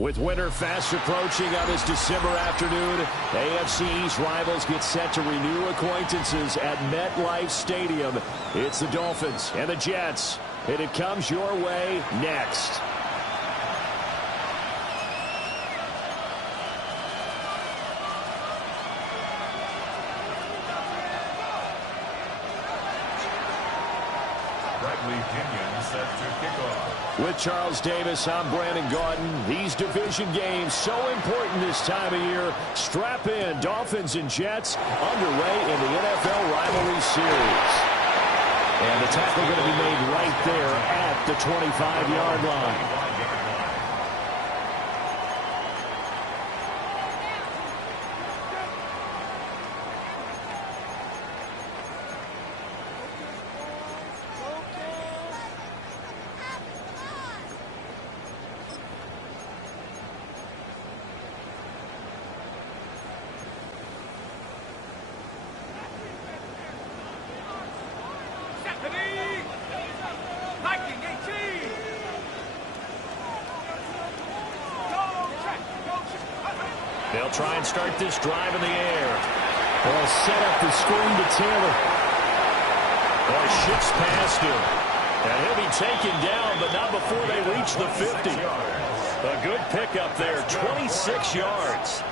With winter fast approaching on this December afternoon, AFC East rivals get set to renew acquaintances at MetLife Stadium. It's the Dolphins and the Jets, and it comes your way next. Set to kick off. With Charles Davis, I'm Brandon Gaudin. These division games so important this time of year. Strap in. Dolphins and Jets underway in the NFL rivalry series. And the tackle going to be made right there at the 25-yard line. They'll try and start this drive in the air. They'll set up the screen to Taylor. Boy, shifts past him. And he'll be taken down, but not before they reach the 50. A good pickup there, 26 yards.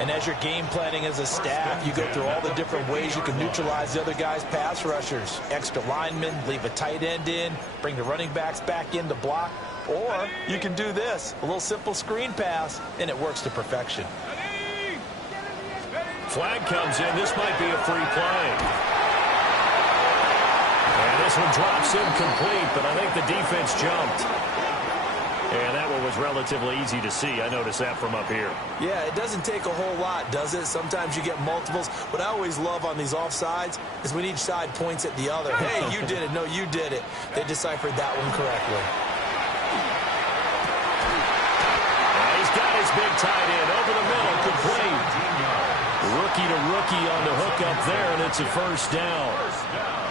And as you're game planning as a staff, you go through all the different ways you can neutralize the other guy's pass rushers. Extra linemen, leave a tight end in, bring the running backs back in to block. Or you can do this, a little simple screen pass, and it works to perfection. Flag comes in. This might be a free play. And this one drops incomplete, but I think the defense jumped. And that one was relatively easy to see. I noticed that from up here. Yeah, it doesn't take a whole lot, does it? Sometimes you get multiples. What I always love on these offsides is when each side points at the other. Hey, you did it. No, you did it. They deciphered that one correctly. His big tight end over the middle, complete. Rookie to rookie on the hook up there, and it's a first down.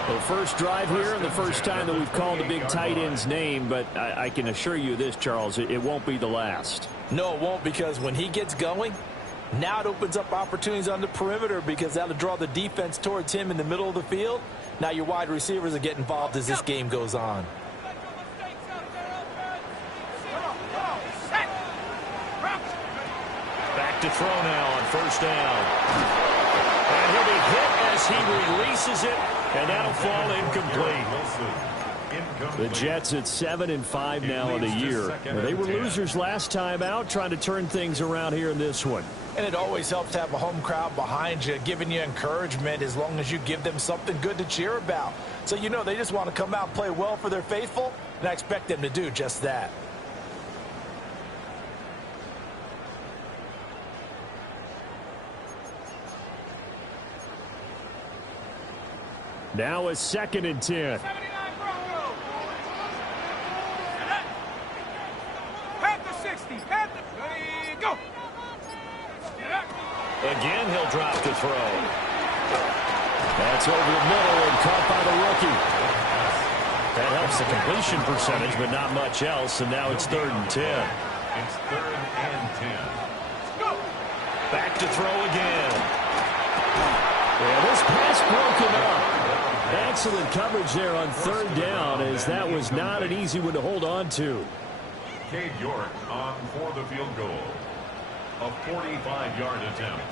The first drive here and the first time that we've called the big tight end's name, but I can assure you this, Charles, it won't be the last. No, it won't, because when he gets going, now it opens up opportunities on the perimeter because that'll draw the defense towards him in the middle of the field. Now your wide receivers will get involved as this game goes on. To throw now on first down. And he'll be hit as he releases it, and that'll fall incomplete. The Jets at 7-5 now in the year. They were losers last time out, trying to turn things around here in this one. And it always helps to have a home crowd behind you, giving you encouragement as long as you give them something good to cheer about. So you know they just want to come out and play well for their faithful, and I expect them to do just that. Now a 2nd and 10. Again, he'll drop the throw. That's over the middle and caught by the rookie. That helps the completion percentage, but not much else, and now it's 3rd and 10. It's 3rd and 10. Back to throw again. Yeah, this pass broken up. Excellent coverage there on 3rd down, as that was not an easy one to hold on to. Cade York on for the field goal. A 45-yard attempt.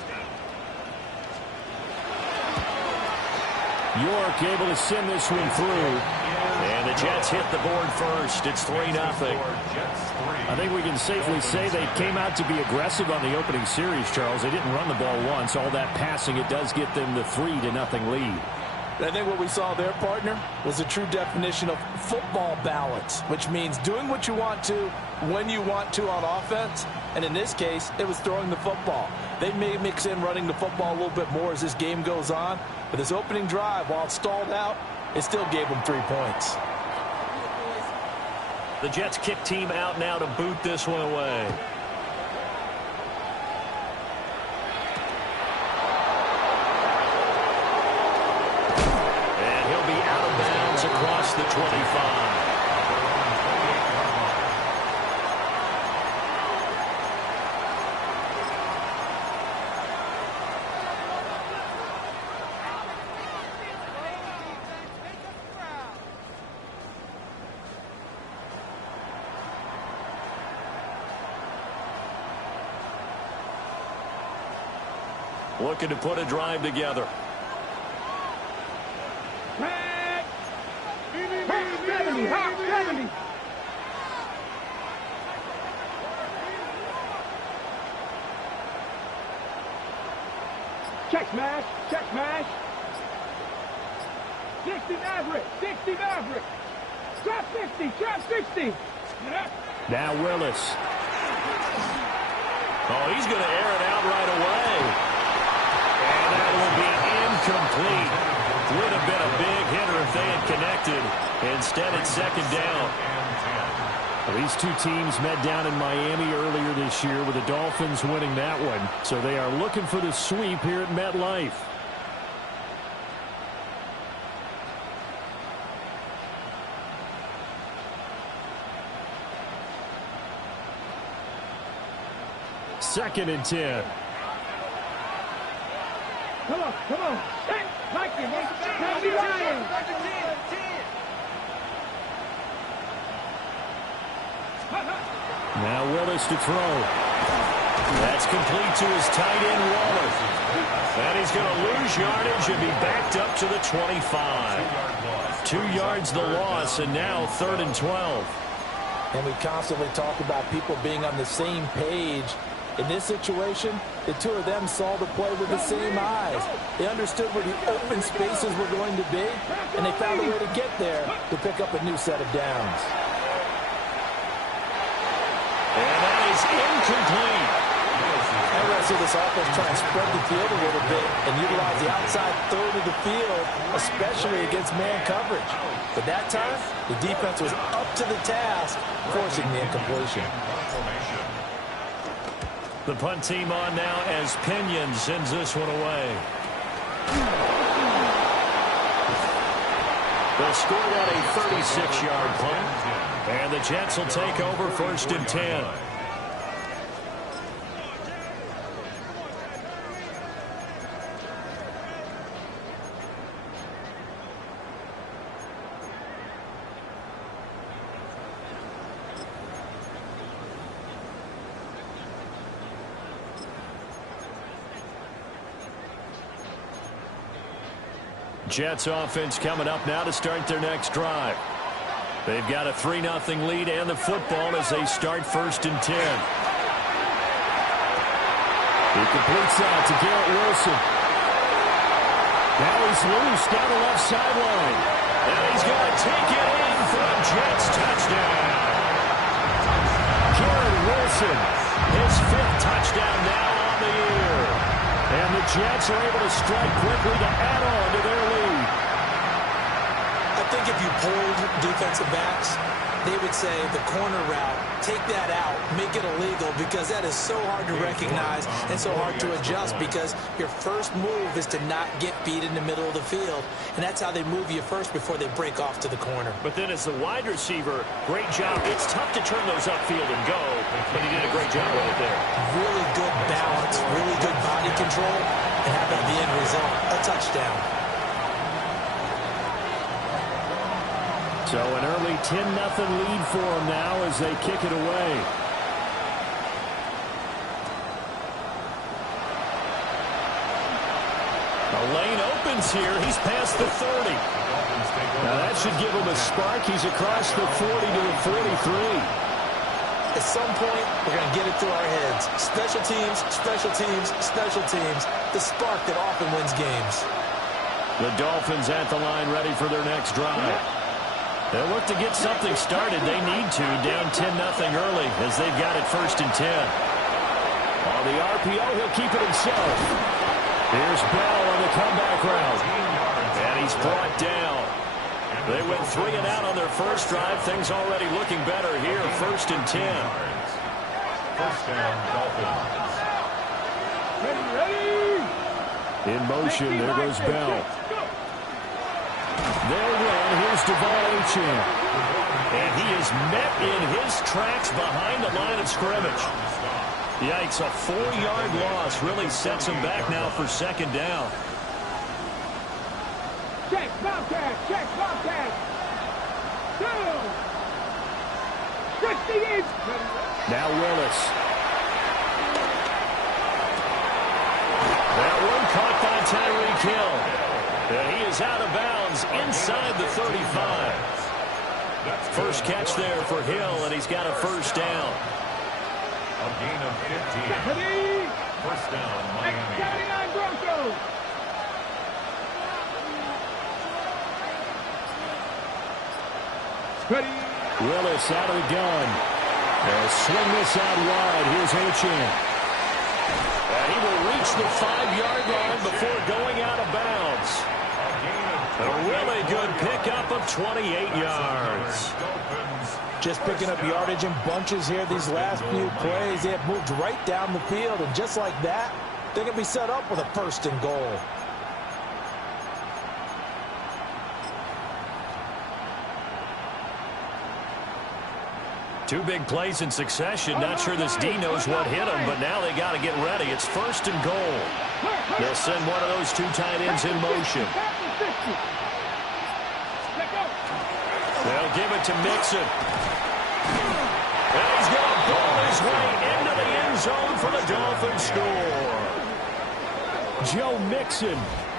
York able to send this one through. And the Jets hit the board first. It's 3-0. I think we can safely say they came out to be aggressive on the opening series, Charles. They didn't run the ball once. All that passing, it does get them the 3-0 lead. I think what we saw there, partner, was a true definition of football balance, which means doing what you want to, when you want to on offense. And in this case, it was throwing the football. They may mix in running the football a little bit more as this game goes on. But this opening drive, while it stalled out, it still gave them 3 points. The Jets kick team out now to boot this one away. Across the 25. looking to put a drive together. Hot 70, hot 70. Check smash, check smash. 60 Maverick, 60 Maverick. Drop 60, drop 60. Now Willis. Oh, he's going to air it out right away. And that will be incomplete. Would have been a big hitter if they had connected. Instead, it's second down. Well, these two teams met down in Miami earlier this year with the Dolphins winning that one. So they are looking for the sweep here at MetLife. Second and 10. Come on, come on. Hey, like it. Now Willis to throw. That's complete to his tight end, Waller. And he's going to lose yardage and be backed up to the 25. 2 yards the loss, and now 3rd and 12. And we constantly talk about people being on the same page. In this situation, the two of them saw the play with the same eyes. They understood where the open spaces were going to be, and they found a way to get there to pick up a new set of downs. And that is incomplete. And the rest of this offense try and spread the field a little bit and utilize the outside third of the field, especially against man coverage. But that time, the defense was up to the task, forcing the incompletion. The punt team on now as Pinion sends this one away. They'll score that a 36-yard punt. And the Jets will take over 1st and 10. Jets offense coming up now to start their next drive. They've got a 3-0 lead and the football as they start 1st and 10. He completes out to Garrett Wilson. Now he's loose down the left sideline. And he's going to take it in for a Jets touchdown. Garrett Wilson, his 5th touchdown now on the year. And the Jets are able to strike quickly to add on to their lead. I think if you polled defensive backs, they would say the corner route, take that out, make it illegal, because that is so hard to recognize and so hard to adjust, because your first move is to not get beat in the middle of the field, and that's how they move you first before they break off to the corner. But then as the wide receiver, great job. It's tough to turn those upfield and go, but he did a great job with it there. Really good balance, really good body control, and how about the end result? A touchdown. So an early 10-0 lead for them now as they kick it away. A lane opens here. He's past the 30. Now that should give him a spark. He's across the 40 to the 43. At some point, we're going to get it through our heads. Special teams, special teams, special teams. The spark that often wins games. The Dolphins at the line ready for their next drive. They'll look to get something started. They need to, down 10-0 early as they've got it 1st and 10. On the RPO, he'll keep it himself. Here's Bell on the comeback route. And he's brought down. They went 3 and out on their first drive. Things already looking better here, 1st and 10. First down, Dolphins. In motion, there goes Bell. They'll run. Here's Devon Achane. And he is met in his tracks behind the line of scrimmage. Yikes, a 4-yard loss really sets him back now for 2nd down. Check, Bobcat, check, Bobcat. Down. 68. Now Willis. That Hill. And he is out of bounds inside the 35. First catch there for Hill, and he's got a first down. A gain of 15. First down, Miami. 79 Broncos. Ready. Willis out of the gun. They'll swing this out wide. Here's Achane. And he will reach the 5-yard line before going out of bounds. A really good pickup of 28 yards. Just picking up yardage in bunches here these last few plays. They have moved right down the field, and just like that, they're going to be set up with a first and goal. Two big plays in succession. Not sure this D knows what hit him, but now they got to get ready. It's first and goal. They'll send one of those two tight ends in motion. They'll give it to Mixon. And he's going to pull his way into the end zone for the Dolphins score. Joe Mixon,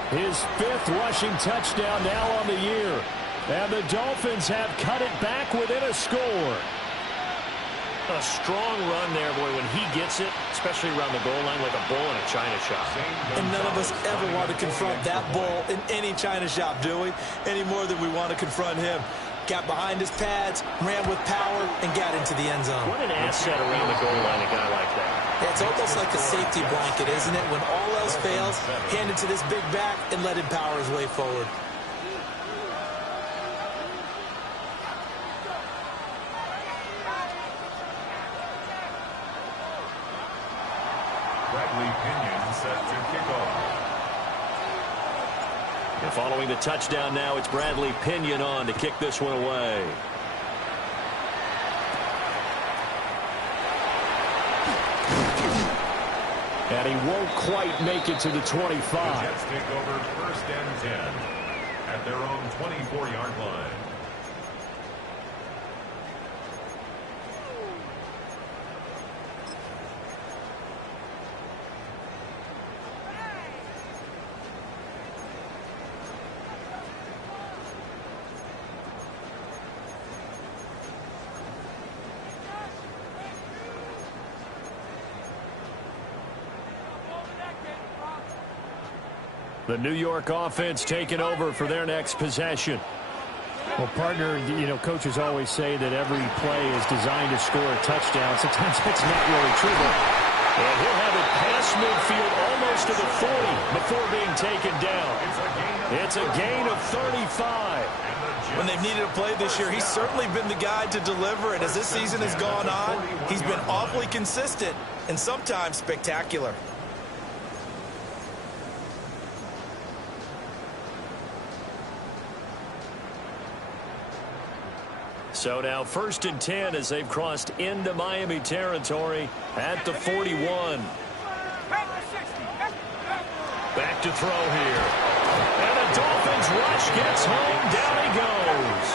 his 5th rushing touchdown now on the year. And the Dolphins have cut it back within a score. A strong run there, boy, when he gets it, especially around the goal line like a bull in a china shop. And none of us ever want to confront that bull in any china shop, do we? Any more than we want to confront him. Got behind his pads, ran with power, and got into the end zone. What an asset around the goal line, a guy like that. It's almost like a safety blanket, isn't it? When all else fails, hand it to this big back and let him power his way forward. And following the touchdown now, it's Bradley Pinion on to kick this one away. And he won't quite make it to the 25. The Jets take over first and 10 at their own 24-yard line. The New York offense taking over for their next possession. Well, partner, you know, coaches always say that every play is designed to score a touchdown. Sometimes that's not really true. And he'll have it past midfield almost to the 40 before being taken down. It's a gain of 35. When they've needed a play this year, he's certainly been the guy to deliver. And as this season has gone on, he's been awfully consistent and sometimes spectacular. So now first and 10 as they've crossed into Miami territory at the 41. Back to throw here. And the Dolphins rush gets home. Down he goes.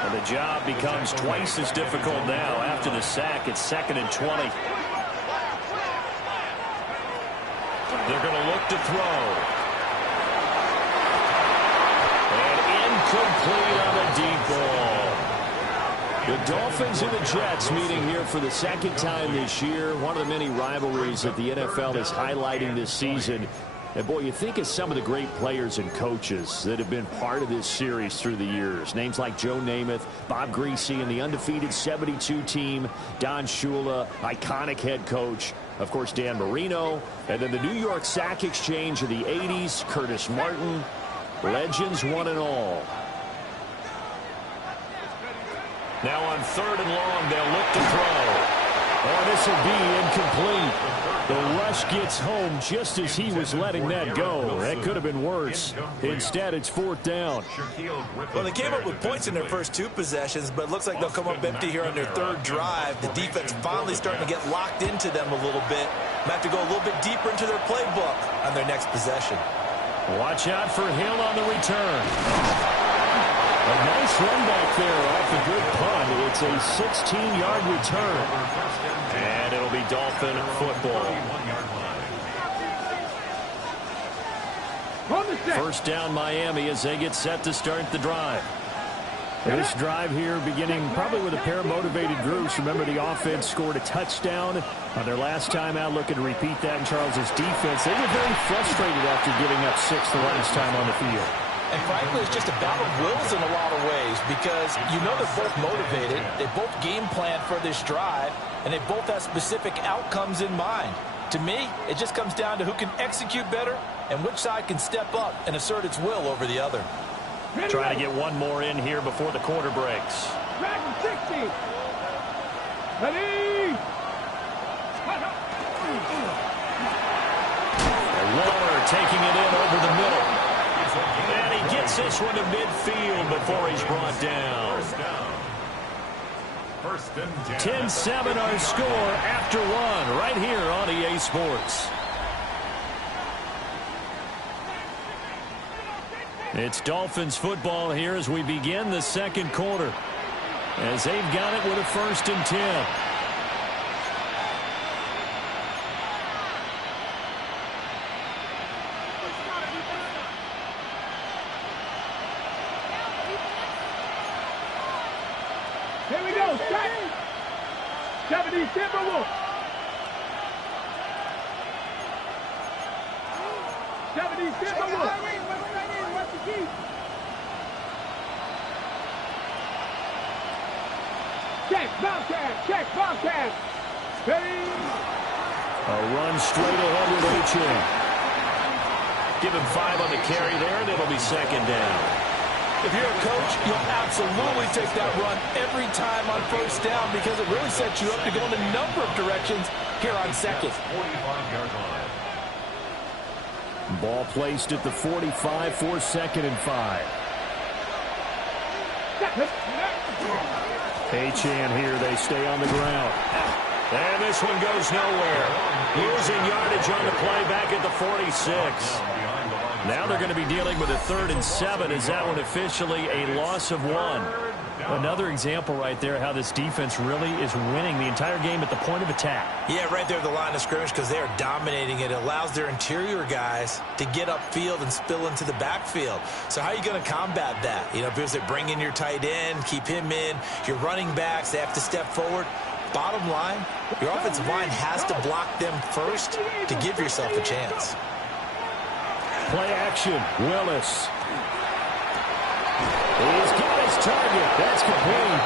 And the job becomes twice as difficult now. After the sack, it's 2nd and 20. They're going to look to throw. And incomplete on the deep ball. The Dolphins and the Jets meeting here for the second time this year. One of the many rivalries that the NFL is highlighting this season. And, boy, you think of some of the great players and coaches that have been part of this series through the years. Names like Joe Namath, Bob Greasy, and the undefeated 72 team, Don Shula, iconic head coach. Of course, Dan Marino. And then the New York Sack Exchange of the 80s, Curtis Martin. Legends one and all. Now on 3rd and long, they'll look to throw. Oh, this will be incomplete. The rush gets home just as he was letting that go. That could have been worse. Instead, it's 4th down. Well, they came up with points in their first 2 possessions, but it looks like they'll come up empty here on their 3rd drive. The defense finally starting to get locked into them a little bit. Might have to go a little bit deeper into their playbook on their next possession. Watch out for Hill on the return. A nice run back there off a good punt. It's a 16-yard return. And it'll be Dolphin football. First down Miami as they get set to start the drive. This drive here beginning probably with a pair of motivated groups. Remember, the offense scored a touchdown on their last time out, looking to repeat that in Charles's defense. They were very frustrated after giving up 6 the last time on the field. And frankly, it's just a battle of wills in a lot of ways because you know they're both motivated. They both game plan for this drive, and they both have specific outcomes in mind. To me, it just comes down to who can execute better and which side can step up and assert its will over the other. Trying to get one more in here before the quarter breaks. 60. Ready. Waller taking it in over the middle. And he gets this one to midfield before he's brought down. 10-7 our score after one right here on EA Sports. It's Dolphins football here as we begin the second quarter. As they've got it with a 1st and 10. Here we go. 70 Timberwolves. 70 Timberwolves. Check, Bobcat. Check, Bobcat. Ready. A run straight ahead with H.M. Give him 5 on the carry there, and it'll be 2nd down. If you're a coach, you'll absolutely take that run every time on 1st down because it really sets you up to go in a number of directions here on 2nd. 45-yard line. Ball placed at the 45 for 2nd and 5. H.M. here, they stay on the ground. And this one goes nowhere. Losing yardage on the play back at the 46. Now they're going to be dealing with a 3rd and 7. Is that one officially a loss of 1? Another example right there how this defense really is winning the entire game at the point of attack. Yeah, right there at the line of scrimmage because they are dominating it. It allows their interior guys to get upfield and spill into the backfield. So how are you going to combat that? You know, because they bring in your tight end, keep him in, your running backs, they have to step forward. Bottom line, your offensive line has to block them first to give yourself a chance. Play action, Willis. He's got his target. That's complete.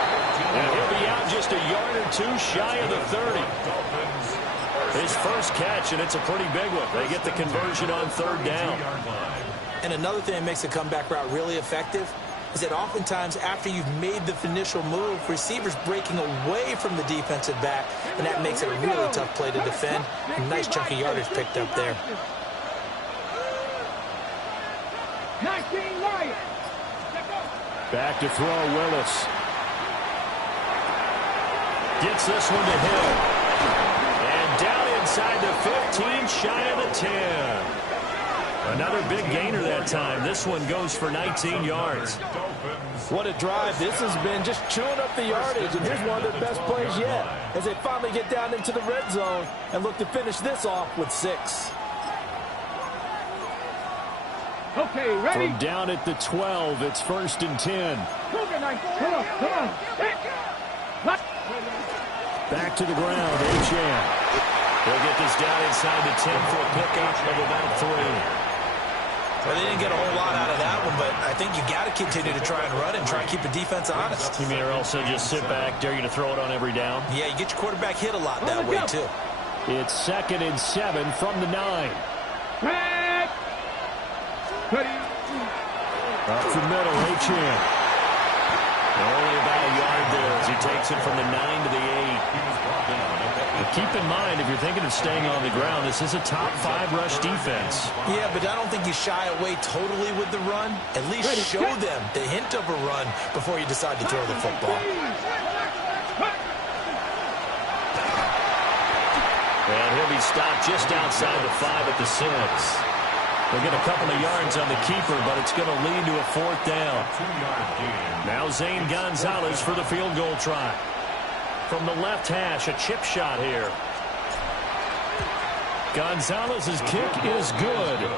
And he'll be out just a yard or 2 shy of the 30. His first catch, and it's a pretty big one. They get the conversion on 3rd down. And another thing that makes a comeback route really effective is that oftentimes after you've made the initial move, receivers breaking away from the defensive back, and that makes it a really tough play to defend. A nice chunk of yardage picked up there. 19 Lions. Back to throw, Willis. Gets this one to Hill. And down inside the 15, shy of the 10. Another big gainer that time. This one goes for 19 yards. What a drive. This has been just chewing up the yardage, and here's one of their best plays yet as they finally get down into the red zone and look to finish this off with 6. Okay, ready? From down at the 12, it's 1st and 10. Come on. Back to the ground, H.M. They'll get this down inside the 10 for a pickup of about 3. Well, they didn't get a whole lot out of that one, but I think you got to continue to try and run and try and keep the defense honest. You mean or also just sit back, dare you to throw it on every down? Yeah, you get your quarterback hit a lot that way, too. It's 2nd and 7 from the 9. Back. Ready. Up the middle, H.M. Only about a yard there as he takes it from the 9 to the 8. But keep in mind, if you're thinking of staying on the ground, this is a top 5 rush defense. Yeah, but I don't think you shy away totally with the run. At least show them the hint of a run before you decide to throw the football. And he'll be stopped just outside the 5 at the 6. They'll get a couple of yards on the keeper, but it's going to lead to a 4th down. Now Zane Gonzalez for the field goal try. From the left hash, a chip shot here. Gonzalez's kick is good.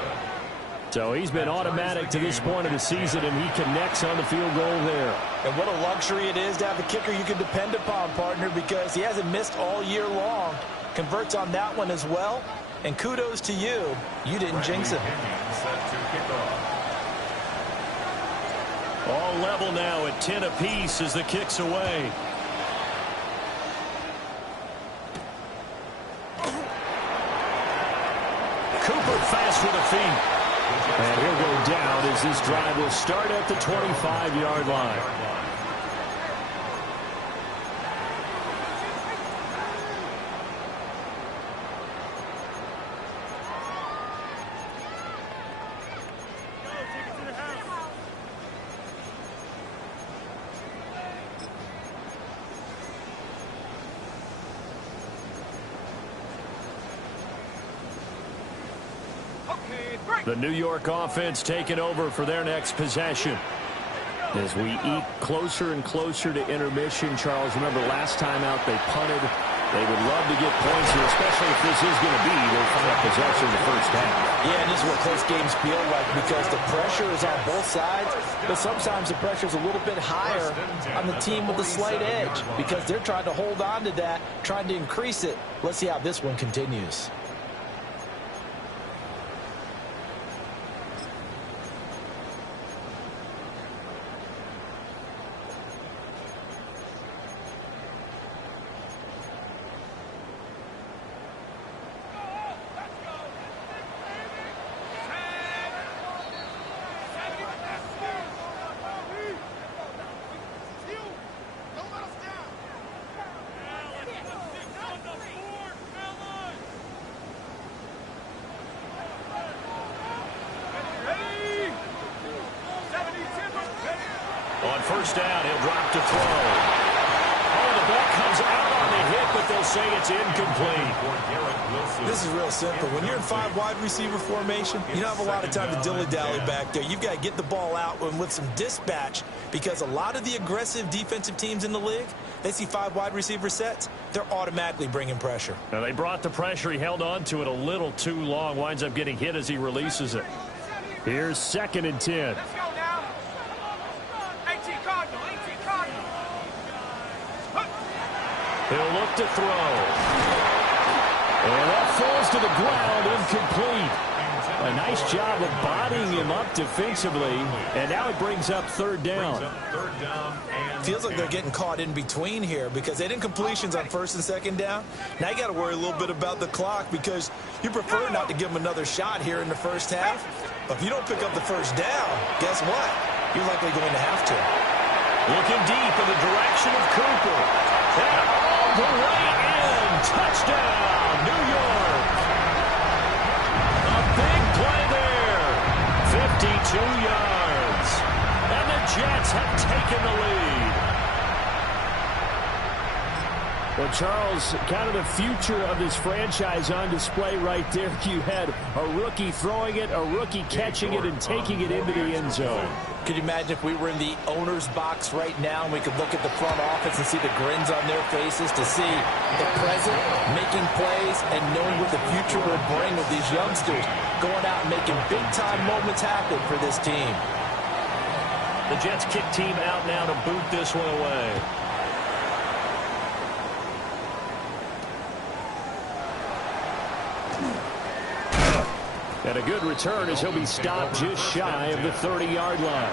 So he's been automatic to this point of the season, and he connects on the field goal there. And what a luxury it is to have a kicker you can depend upon, partner, because he hasn't missed all year long. Converts on that one as well. And kudos to you. You didn't jinx him. All level now at 10 apiece as the kick's away. Cooper fast with the feet. And he'll go down as this drive will start at the 25-yard line. The New York offense taking over for their next possession. As we eat closer and closer to intermission, Charles, remember last time out they punted. They would love to get points here, especially if this is going to be their final possession in the first half. Yeah, and this is what close games feel like because the pressure is on both sides, but sometimes the pressure is a little bit higher on the team with a slight edge because they're trying to hold on to that, trying to increase it. Let's see how this one continues. On first down, he'll drop to throw. Oh, the ball comes out on the hit, but they'll say it's incomplete. This is real simple. When you're in 5 wide receiver formation, you don't have a lot of time to dilly-dally back there. You've got to get the ball out with some dispatch because a lot of the aggressive defensive teams in the league, they see 5 wide receiver sets, they're automatically bringing pressure. Now they brought the pressure. He held on to it a little too long. Winds up getting hit as he releases it. Here's 2nd and 10. He'll look to throw. And that falls to the ground, incomplete. A nice job of bodying him up defensively, and now it brings up 3rd down. Feels like they're getting caught in between here because they did incompletions on 1st and 2nd down. Now you got to worry a little bit about the clock because you prefer not to give them another shot here in the first half. But if you don't pick up the 1st down, guess what? You're likely going to have to. Looking deep in the direction of Cooper. And all the way in. Touchdown, New York. A big play there. 52 yards. And the Jets have taken the lead. Well, Charles, kind of the future of this franchise on display right there. You had a rookie throwing it, a rookie catching it, and taking it into the end zone. Could you imagine if we were in the owner's box right now and we could look at the front office and see the grins on their faces to see the present, making plays, and knowing what the future will bring with these youngsters going out and making big-time moments happen for this team. The Jets kick team out now to boot this one away. And a good return as he'll be stopped just shy of the 30-yard line.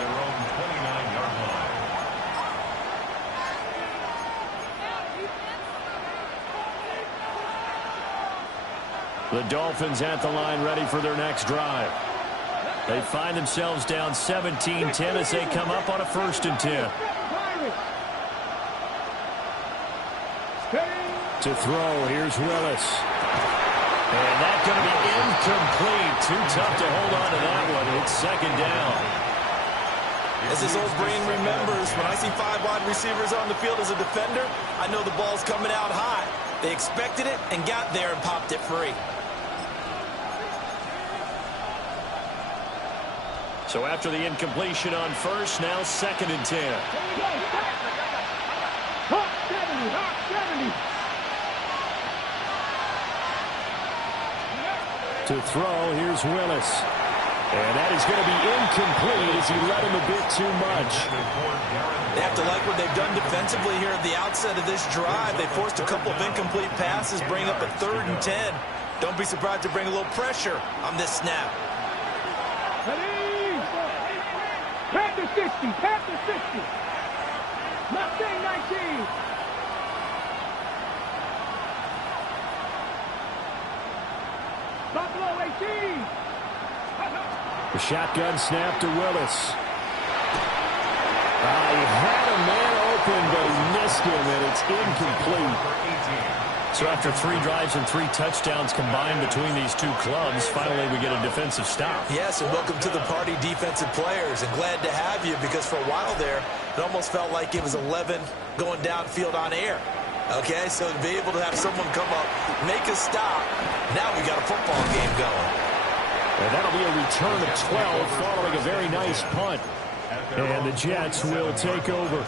The Dolphins at the line ready for their next drive. They find themselves down 17-10 as they come up on a 1st and 10. To throw, here's Willis. And that's going to be incomplete. Too tough to hold on to that one. It's 2nd down. As this old brain remembers, when I see 5 wide receivers on the field as a defender, I know the ball's coming out high. They expected it and got there and popped it free. So after the incompletion on 1st, now 2nd and 10. To throw, here's Willis. And that is going to be incomplete as he let him a bit too much. They have to like what they've done defensively here at the outset of this drive. They forced a couple of incomplete passes, bring up a 3rd and 10. Don't be surprised to bring a little pressure on this snap. Panther 60, Panther 60. Mustang 19. Buffalo 18. The shotgun snap to Willis. He had a man open, but he missed him, and it's incomplete. So after 3 drives and 3 touchdowns combined between these two clubs, finally we get a defensive stop. Yes, and welcome to the party, defensive players, and glad to have you, because for a while there, it almost felt like it was 11 going downfield on air. Okay, so to be able to have someone come up, make a stop, now we got a football game going. And that'll be a return of 12 following a very nice punt. And the Jets will take over.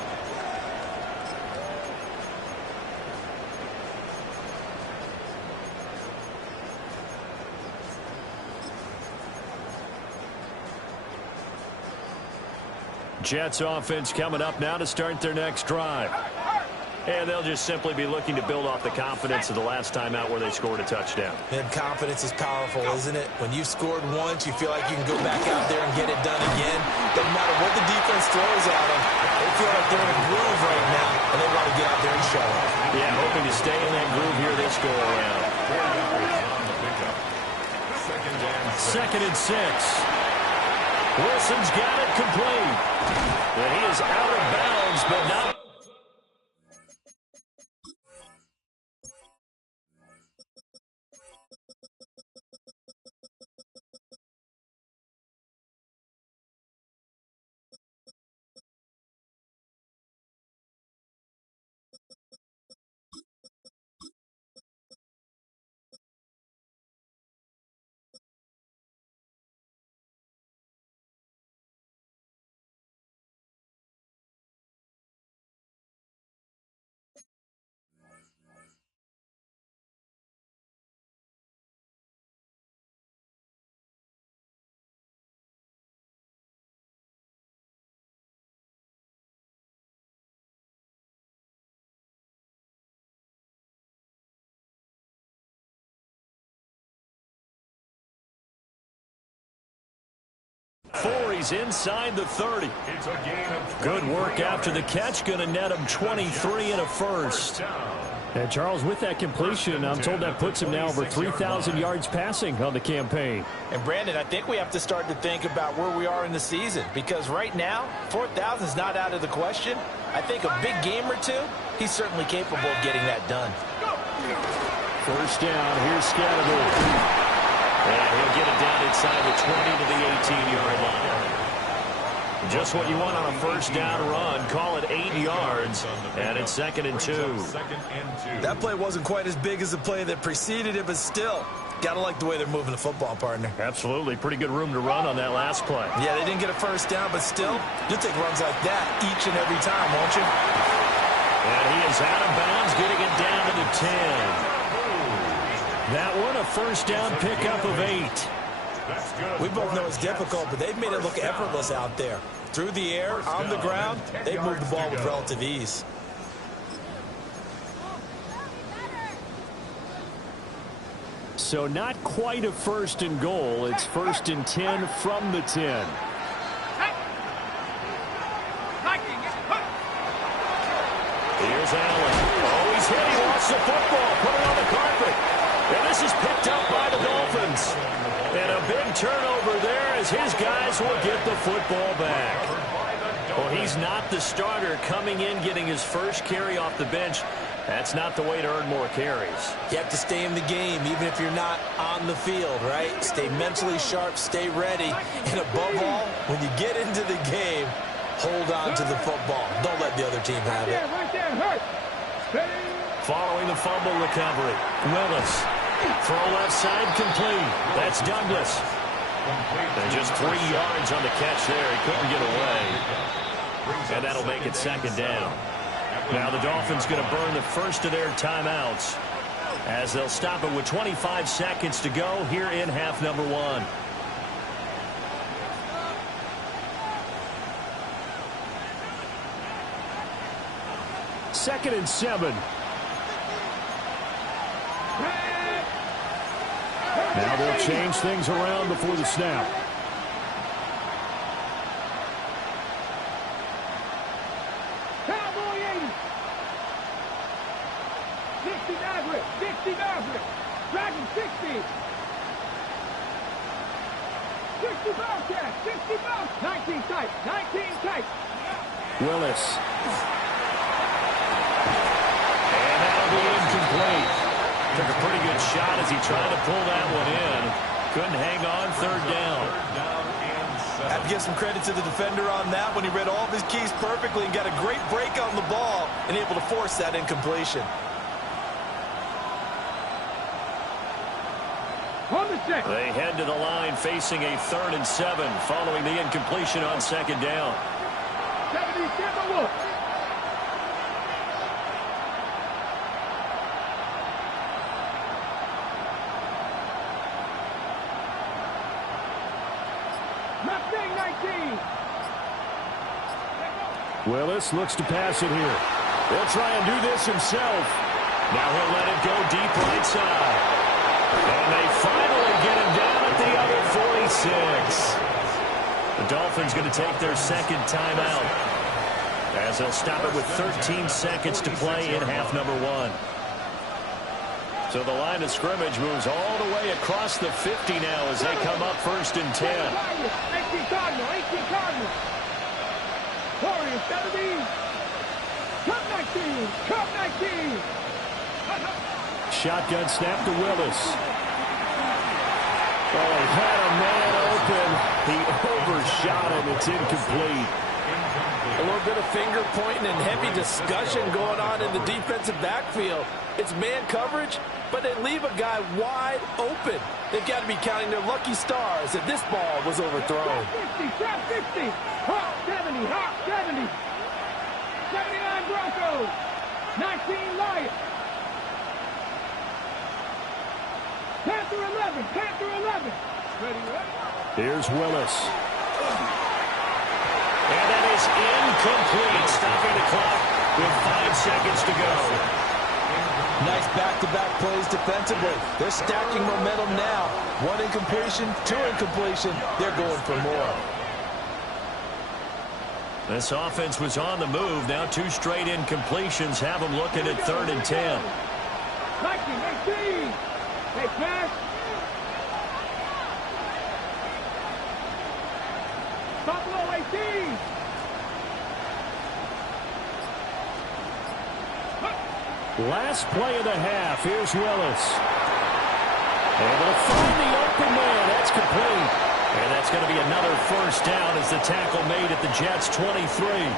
Jets offense coming up now to start their next drive. And they'll just simply be looking to build off the confidence of the last time out where they scored a touchdown. And confidence is powerful, isn't it? When you've scored once, you feel like you can go back out there and get it done again. Doesn't matter what the defense throws at them. They feel like they're in a groove right now, and they want to get out there and show it. Yeah, hoping to stay in that groove here this go-around. 2nd and 6. Wilson's got it complete. And he is out of bounds, but not. He's inside the 30. Good work after the catch. Going to net him 23 and a first. And Charles, with that completion, I'm told that puts him now over 3,000 yards passing on the campaign. And Brandon, I think we have to start to think about where we are in the season, because right now 4,000 is not out of the question. I think a big game or two, he's certainly capable of getting that done. First down. Here's Scatterby. And he'll get it down inside the 20 to the 18-yard line. Just what you want on a first down run. Call it 8 yards, and it's 2nd and 2. That play wasn't quite as big as the play that preceded it, but still, got to like the way they're moving the football, partner. Absolutely. Pretty good room to run on that last play. Yeah, they didn't get a first down, but still, you'll take runs like that each and every time, won't you? And he is out of bounds, getting it down to the 10. That one, a first down pickup of 8. We both know it's difficult, but they've made it look effortless out there. Through the air, on the ground, they've moved the ball with relative ease. So not quite a 1st and goal. It's 1st and 10 from the 10. Here's Allen. Oh, he's hit. He lost the football. Put it on the carpet. And this is picked up by the Dolphins. And a big turnover there as his guys will get the football back. Well, he's not the starter coming in, getting his first carry off the bench. That's not the way to earn more carries. You have to stay in the game, even if you're not on the field, right? Stay mentally sharp, stay ready. And above all, when you get into the game, hold on to the football. Don't let the other team have it. Following the fumble recovery, Willis. Throw left side complete. That's Douglas. And just 3 yards on the catch there. He couldn't get away. And that'll make it 2nd down. Now the Dolphins going to burn the first of their timeouts as they'll stop it with 25 seconds to go here in half number 1. 2nd and 7. Now they'll change things around before the snap. Cowboy 80. 60 Maverick. 60 Maverick. Dragon 60. 60 Bobcat. 60 Bobcat. 19 tight. 19 tight. Willis. And that'll be incomplete. Took a pretty good shot as he tried to pull that one in. Couldn't hang on. 3rd down. I have to give some credit to the defender on that when he read all of his keys perfectly and got a great break on the ball and able to force that incompletion. They head to the line facing a 3rd and 7 following the incompletion on 2nd down. 77 Wolf. Mustang 19. Willis looks to pass it here. He'll try and do this himself. Now he'll let it go deep right side. And they finally get him down at the other 46. The Dolphins going to take their 2nd timeout as they'll stop it with 13 seconds to play in half number 1. So the line of scrimmage moves all the way across the 50 now as they come up 1st and 10. 18 Cardinal. 18 Cardinal. Warriors 70. Cup 19. Cup 19. Shotgun snap to Willis. Oh, he had a man open. He overshot him. It's incomplete. A little bit of finger pointing and heavy discussion going on in the defensive backfield. It's man coverage, but they leave a guy wide open. They've got to be counting their lucky stars that this ball was overthrown. 50, trap 50. Hawk 70, Hawk 70. 79 Broncos. 19 Lions. Panther 11, Panther 11. Ready, ready. Here's Willis. And that is incomplete. Stopping the clock with 5 seconds to go. Nice back-to-back plays defensively. They're stacking momentum now. 1 incompletion, 2 incompletion. They're going for more. This offense was on the move. Now 2 straight incompletions have them looking at 3rd and 10. 19, 18. Hey, pass. Buffalo 18. Last play of the half. Here's Willis. Able to find the open man. That's complete. And that's going to be another 1st down as the tackle made at the Jets' 23.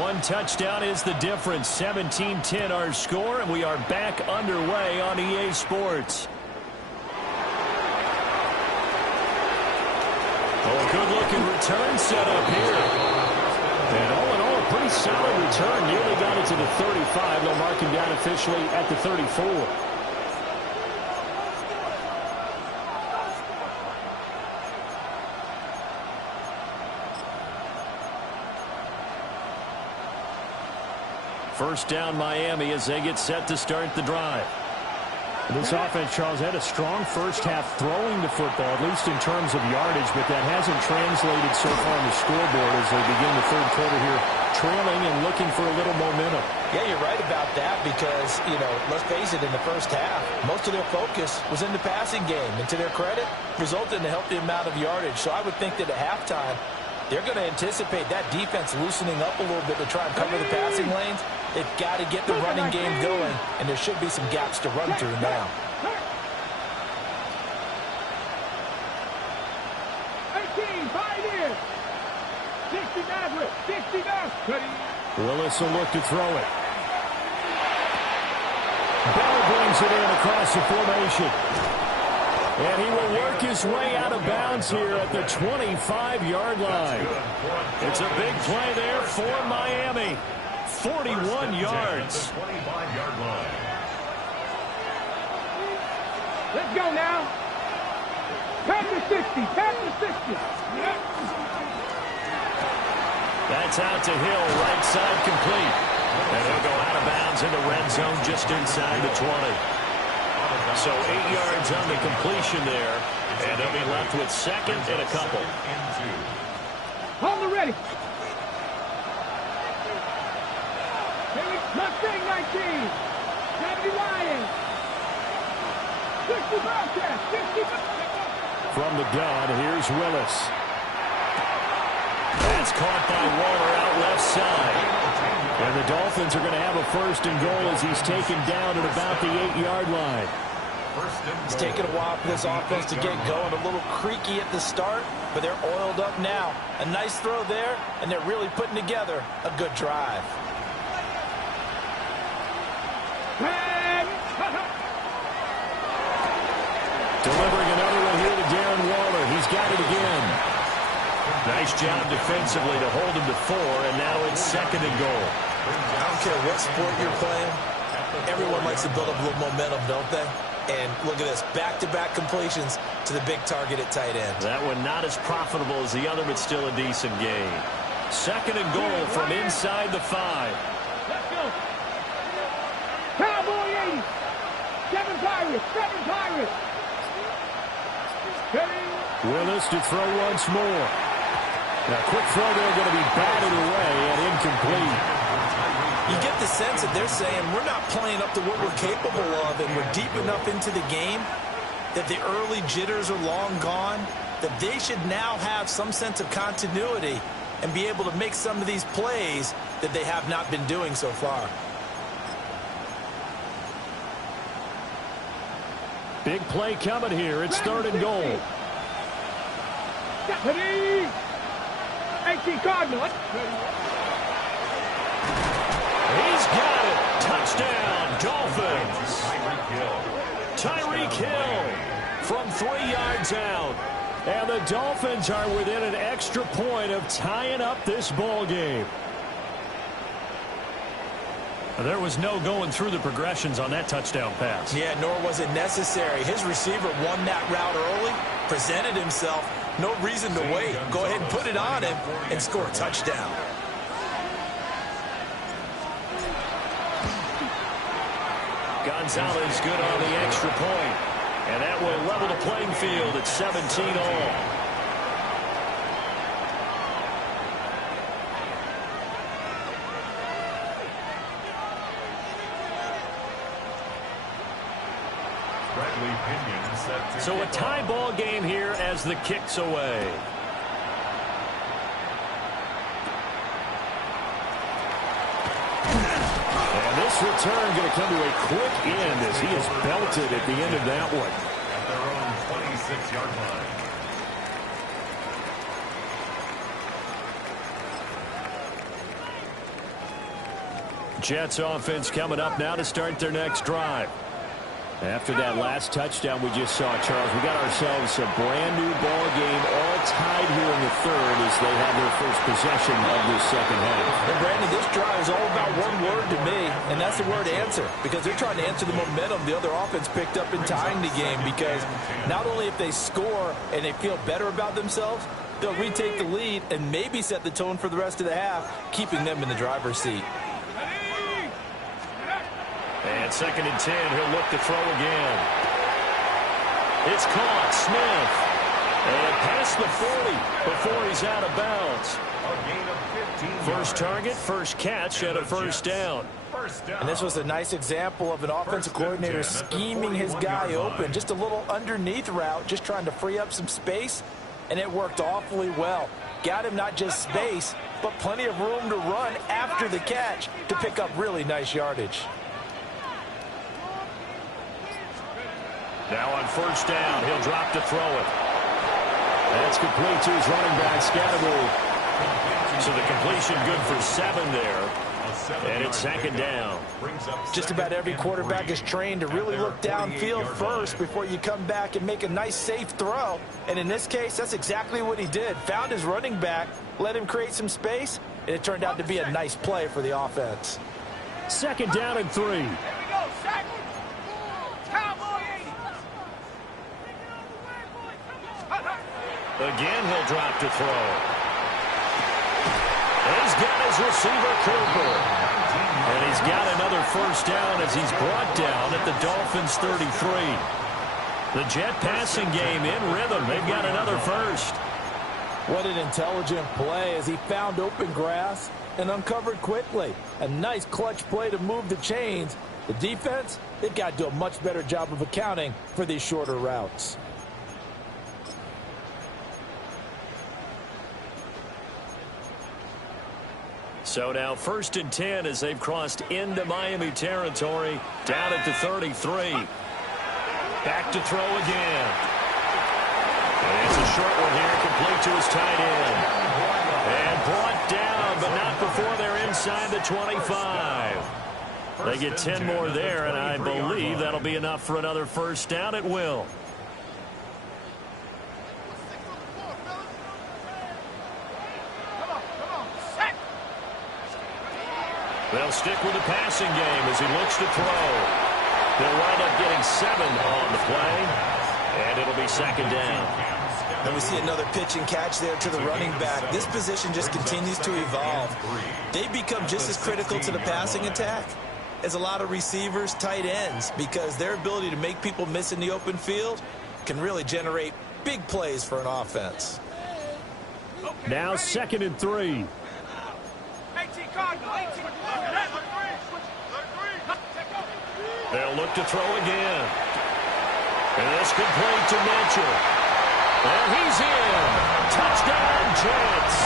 One touchdown is the difference. 17-10 our score, and we are back underway on EA Sports. Oh, good-looking return set up here. And all in all, a pretty solid return. Nearly got it to the 35. They'll mark him down officially at the 34. First down Miami as they get set to start the drive. This offense, Charles, had a strong first half throwing the football, at least in terms of yardage, but that hasn't translated so far on the scoreboard as they begin the 3rd quarter here, trailing and looking for a little momentum. Yeah, you're right about that because, let's face it, in the first half, most of their focus was in the passing game. And to their credit, resulted in a healthy amount of yardage. So I would think that at halftime, they're going to anticipate that defense loosening up a little bit to try and cover the passing lanes. They've got to get the running game going, and there should be some gaps to run through now. 18, 5 in. 60 Maverick, 60 Maverick. Willis will look to throw it. Bell brings it in across the formation. And he will work his way out of bounds here at the 25-yard line. It's a big play there for Miami. 41 yards. 25-yard line. Let's go now. Pass to 60. Pass to 60. That's out to Hill, right side complete. And he'll go out of bounds in the red zone just inside the 20. So 8 yards on the completion there. And they'll be left with second and a couple. Hold it ready. Mustang 19. 70 Lions. 60 Bobcats. 60. From the gun, here's Willis. That's caught by Waller out left side. And the Dolphins are going to have a first and goal as he's taken down at about the 8-yard line. It's taken a while for this offense to get going. A little creaky at the start, but they're oiled up now. A nice throw there, and they're really putting together a good drive. Delivering another one here to Darren Waller. He's got it again. Nice job defensively to hold him to 4, and now it's second and goal. I don't care what sport you're playing. Everyone likes to build up a little momentum, don't they? And look at this, back-to-back completions to the big target at tight end. That one not as profitable as the other, but still a decent gain. Second and goal from inside the 5. Let's go. Cowboy 80. 7 Pirates. 7 Pirates. Willis to throw once more. Now, quick throw there, going to be batted away and incomplete. You get the sense that they're saying we're not playing up to what we're capable of, and we're deep enough into the game that the early jitters are long gone, that they should now have some sense of continuity and be able to make some of these plays that they have not been doing so far. Big play coming here. It's third and goal. 18 Cardinals. He's got it. Touchdown, Dolphins. Tyreek Hill from 3 yards out. And the Dolphins are within an extra point of tying up this ball game. There was no going through the progressions on that touchdown pass. Yeah, nor was it necessary. His receiver won that route early, presented himself. No reason to wait. Go ahead and put it on him and score a touchdown. Gonzalez good on the extra point. And that will level the playing field at 17 all. So a tie ball game here as the kick's away. And this return going to come to a quick end as he is belted at the end of that one. At their own 26-yard line. Jets offense coming up now to start their next drive. After that last touchdown we just saw, Charles, we got ourselves a brand-new ball game all tied here in the third as they have their first possession of this second half. And, Brandon, this drive is all about one word to me, and that's the word answer, because they're trying to answer the momentum the other offense picked up in tying the game, because not only if they score and they feel better about themselves, they'll retake the lead and maybe set the tone for the rest of the half, keeping them in the driver's seat. And second and 10, he'll look to throw again. It's caught, Smith. And past the 40 before he's out of bounds. A gain of 15 First target, first catch, and a first down. And this was a nice example of an offensive coordinator scheming his guy open. Just a little underneath route, just trying to free up some space, and it worked awfully well. Got him not just space, but plenty of room to run after the catch to pick up really nice yardage. Now on first down, he'll drop to throw it. That's complete to his running back, Scatterbury. So the completion good for 7 there. And it's second down. Just about every quarterback is trained to really look downfield first before you come back and make a nice, safe throw. And in this case, that's exactly what he did. Found his running back, let him create some space, and it turned out to be a nice play for the offense. 2nd down and 3. Here we go, Shaq. Cowboy 80. Again, he'll drop to throw. And he's got his receiver, Cooper. And he's got another 1st down as he's brought down at the Dolphins' 33. The Jet passing game in rhythm. They've got another 1st. What an intelligent play as he found open grass and uncovered quickly. A nice clutch play to move the chains. The defense, they've got to do a much better job of accounting for these shorter routes. So now 1st and 10 as they've crossed into Miami territory, down at the 33. Back to throw again. And it's a short one here, complete to his tight end. And brought down, but not before they're inside the 25. They get 10 more there, and I believe that'll be enough for another 1st down at will. They'll stick with the passing game as he looks to throw. They'll wind up getting 7 on the play, and it'll be 2nd down. And we see another pitch and catch there to the running back. This position just continues to evolve. They become just as critical to the passing attack as a lot of receivers, tight ends, because their ability to make people miss in the open field can really generate big plays for an offense. Now 2nd and 3. They'll look to throw again. And it's complete to Mitchell. And he's in. Touchdown, Jets.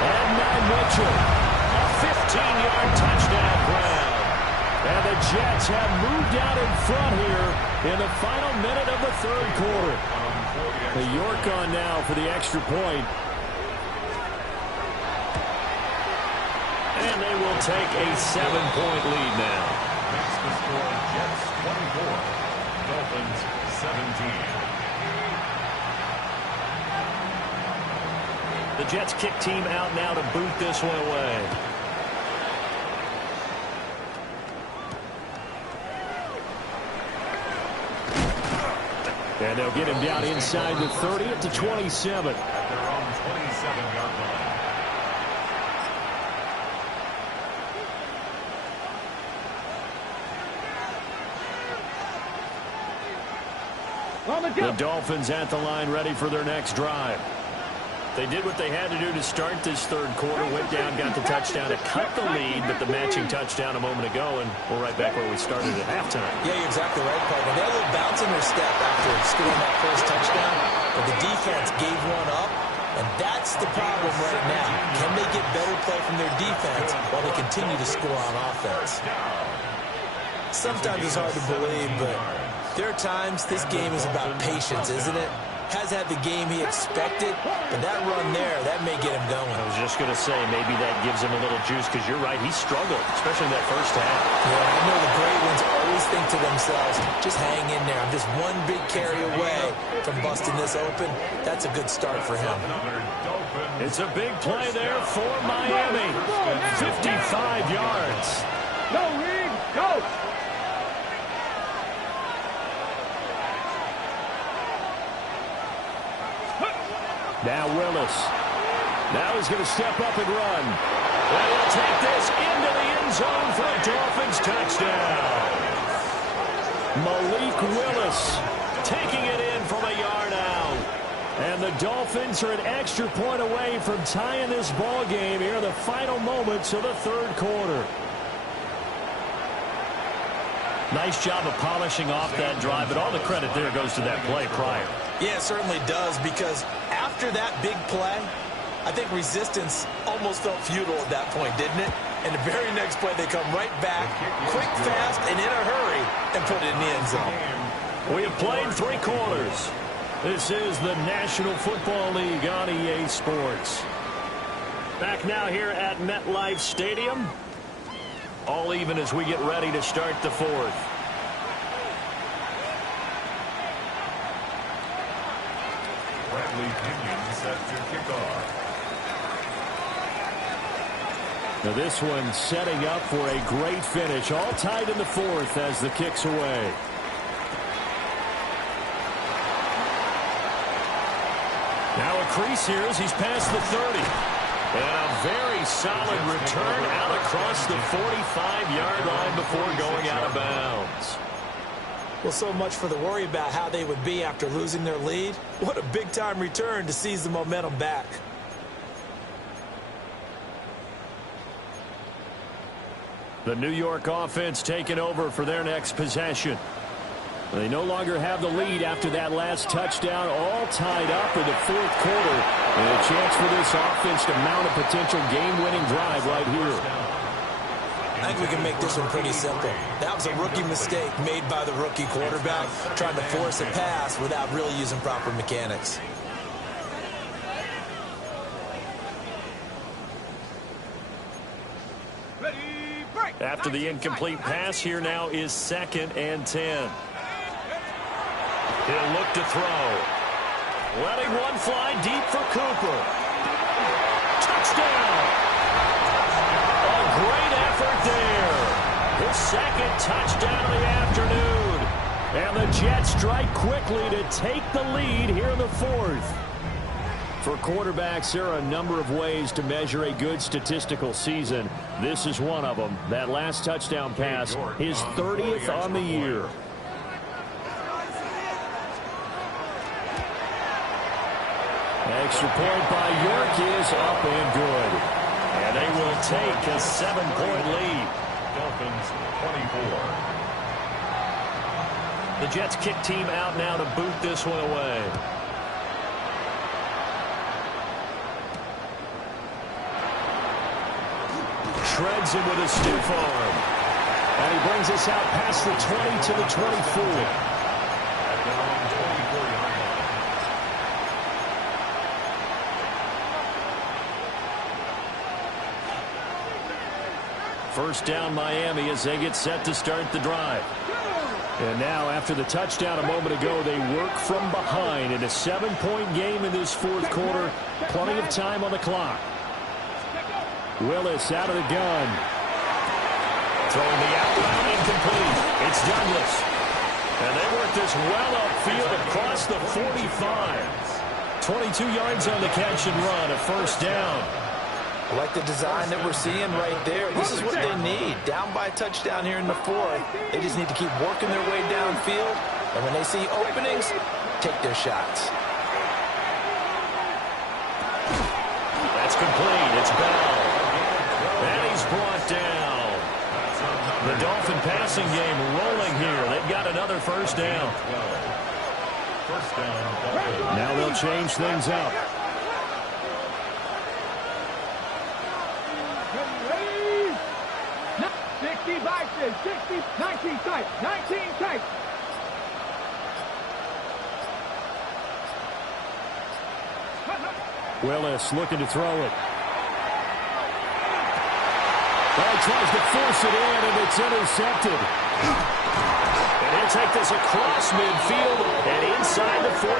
And now Mitchell. A 15-yard touchdown grab. And the Jets have moved out in front here in the final minute of the 3rd quarter. The York on now for the extra point. And they will take a 7-point lead now. Makes the score Jets 24, Dolphins 17. The Jets kick team out now to boot this one away. And they'll get him down inside the 30 at the 27. At their own 27-yard line. The Dolphins at the line ready for their next drive. They did what they had to do to start this 3rd quarter. Went down, got the touchdown to cut the lead, but the matching touchdown a moment ago, and we're right back where we started at halftime. Yeah, you're exactly right, partner. They had a little bounce in their step after scoring that 1st touchdown, but the defense gave one up, and that's the problem right now. Can they get better play from their defense while they continue to score on offense? Sometimes it's hard to believe, but there are times this game is about patience, isn't it? Has had the game he expected, but that run there, that may get him going. I was just going to say, maybe that gives him a little juice, because you're right, he struggled, especially in that 1st half. Yeah, I know the great ones always think to themselves, just hang in there. I'm just one big carry away from busting this open. That's a good start for him. It's a big play there for Miami. 55 yards. Go, Reed, go! Now Willis. Now he's going to step up and run. And he'll take this into the end zone for a Dolphins touchdown. Malik Willis Taking it in from a yard out. And the Dolphins are an extra point away from tying this ball game here in the final moments of the 3rd quarter. Nice job of polishing off that drive, but all the credit there goes to that play prior. Yeah, it certainly does, because after that big play, I think resistance almost felt futile at that point, didn't it? And the very next play, they come right back, quick, fast, and in a hurry, and put it in the end zone. We have played 3 quarters. This is the National Football League on EA Sports. Back now here at MetLife Stadium. All even as we get ready to start the 4th. Bradley Pinion set to kick off. Now this one setting up for a great finish. All tied in the fourth as the kick's away. Now a crease here as he's past the 30. And a very solid return out across the 45-yard line before going out of bounds. Well, so much for the worry about how they would be after losing their lead. What a big-time return to seize the momentum back. The New York offense taking over for their next possession. They no longer have the lead after that last touchdown, all tied up in the fourth quarter. And a chance for this offense to mount a potential game-winning drive right here. I think we can make this one pretty simple. That was a rookie mistake made by the rookie quarterback, trying to force a pass without really using proper mechanics. After the incomplete pass, here now is 2nd and 10. He'll look to throw. Letting one fly deep for Cooper. Touchdown! A great effort there. His 2nd touchdown of the afternoon. And the Jets strike quickly to take the lead here in the 4th. For quarterbacks, there are a number of ways to measure a good statistical season. This is one of them. That last touchdown pass, his 30th on the year. Extra point by York is up and good. And they will take a 7-point lead. Dolphins 24. The Jets kick team out now to boot this one away. Shreds him with a stiff arm. And he brings us out past the 20 to the 24. At their own 24-yard line. First down Miami as they get set to start the drive. And now after the touchdown a moment ago, they work from behind in a 7-point game in this fourth quarter. Plenty of time on the clock. Willis out of the gun. Throwing the out route incomplete. It's Douglas. And they work this well upfield across the 45. 22 yards on the catch and run, a first down. I like the design that we're seeing right there. This is what they need. Down by a touchdown here in the 4th. They just need to keep working their way downfield. And when they see openings, take their shots. That's complete. It's Bell. And he's brought down. The Dolphin passing game rolling here. They've got another first down. First down. Now they'll change things up. Ready? 60 boxes, 60, 19 tight, 19 tight. Willis looking to throw it. Well, he tries to force it in, and it's intercepted. And he'll take this across midfield and inside the 45.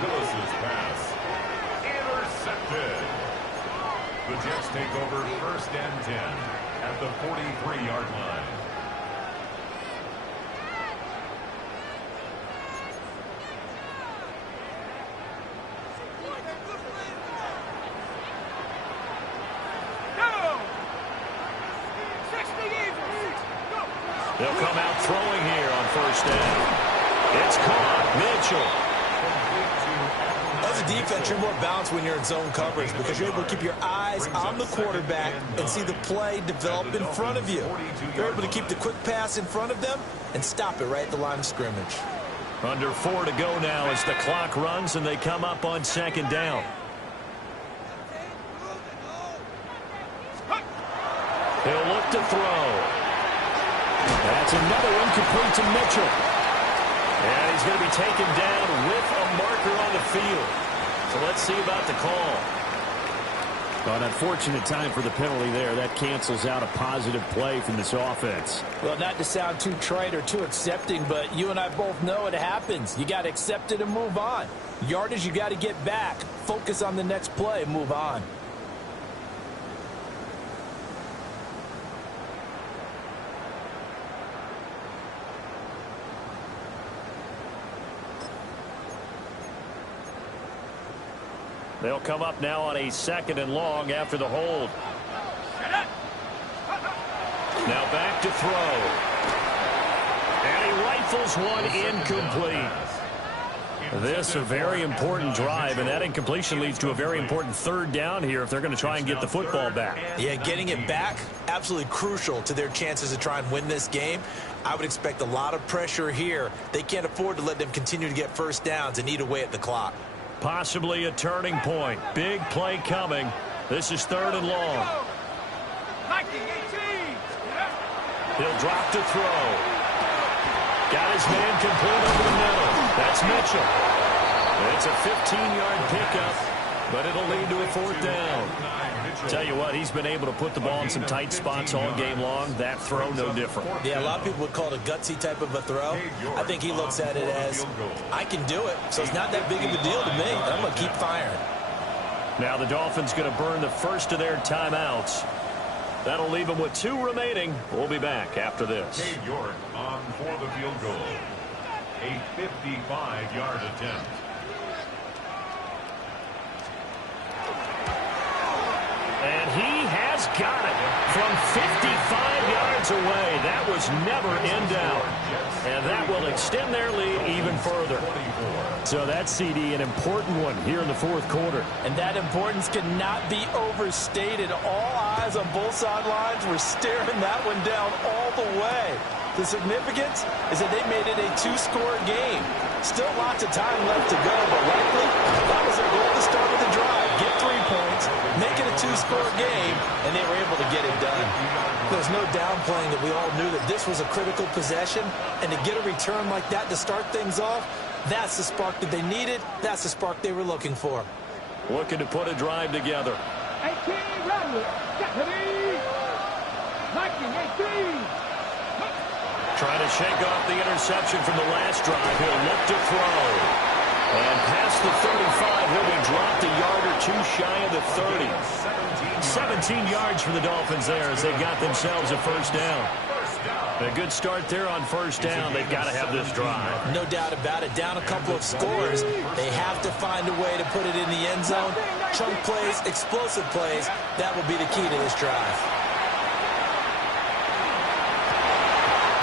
Willis's pass intercepted. The Jets take over first and 10 at the 43-yard line. They'll come out throwing here on first down. It's caught. Mitchell. As a defense, you're more balanced when you're in zone coverage because you're able to keep your eyes on the quarterback and see the play develop in front of you. You're able to keep the quick pass in front of them and stop it right at the line of scrimmage. Under 4 to go now as the clock runs and they come up on second down. He'll look to throw. That's another incomplete to Mitchell. And he's going to be taken down with a marker on the field. So let's see about the call. Well, an unfortunate time for the penalty there. That cancels out a positive play from this offense. Well, not to sound too trite or too accepting, but you and I both know it happens. You got to accept it and move on. Yardage, you got to get back. Focus on the next play, move on. They'll come up now on a 2nd and long after the hold. Now back to throw. And he rifles one incomplete. This a very important drive, and that incompletion leads to a very important 3rd down here if they're going to try and get the football back. Yeah, getting it back, absolutely crucial to their chances to try and win this game. I would expect a lot of pressure here. They can't afford to let them continue to get 1st downs and eat away at the clock. Possibly a turning point. Big play coming. This is 3rd and long. He'll drop to throw. Got his man complete over the middle. That's Mitchell. It's a 15-yard pickup, but it'll lead to a 4th down. Tell you what, he's been able to put the ball in some tight spots all game long. That throw, no different. Yeah, a lot of people would call it a gutsy type of a throw. I think he looks at it as, I can do it, so it's not that big of a deal to me. I'm going to keep firing. Now the Dolphins going to burn the first of their timeouts. That'll leave them with 2 remaining. We'll be back after this. Cade York on for the field goal. A 55-yard attempt. And he has got it from 55 yards away. That was never in doubt. And that will extend their lead even further. So that CD, an important one here in the 4th quarter. And that importance cannot be overstated. All eyes on both sidelines were staring that one down all the way. The significance is that they made it a 2-score game. Still lots of time left to go, but likely that was their goal to start with the drive. Get 3 points, make it a 2-score game, and they were able to get it done. There's no downplaying that we all knew that this was a critical possession, and to get a return like that to start things off, that's the spark that they needed. That's the spark they were looking for. Looking to put a drive together. 18, Rodney. Deputy. Viking, 18. Trying to shake off the interception from the last drive. He'll look to throw. And past the 35, he'll be dropped a yard or 2 shy of the 30. 17 yards for the Dolphins there as they got themselves a 1st down. A good start there on 1st down. They've got to have this drive. No doubt about it. Down a couple of scores. They have to find a way to put it in the end zone. Chunk plays, explosive plays. That will be the key to this drive.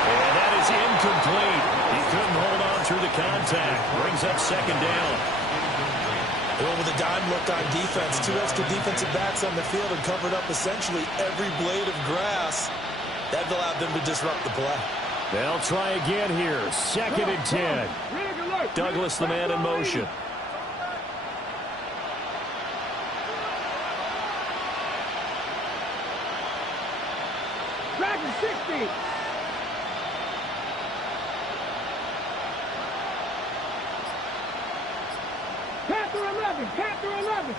And that is incomplete. He couldn't hold on through the contact. Brings up 2nd down. Well, with a dime look on defense, 2 extra defensive backs on the field and covered up essentially every blade of grass. That allowed them to disrupt the play. They'll try again here. 2nd and 10. Douglas, the man in motion. Dragon 60. Panther 11. Panther 11.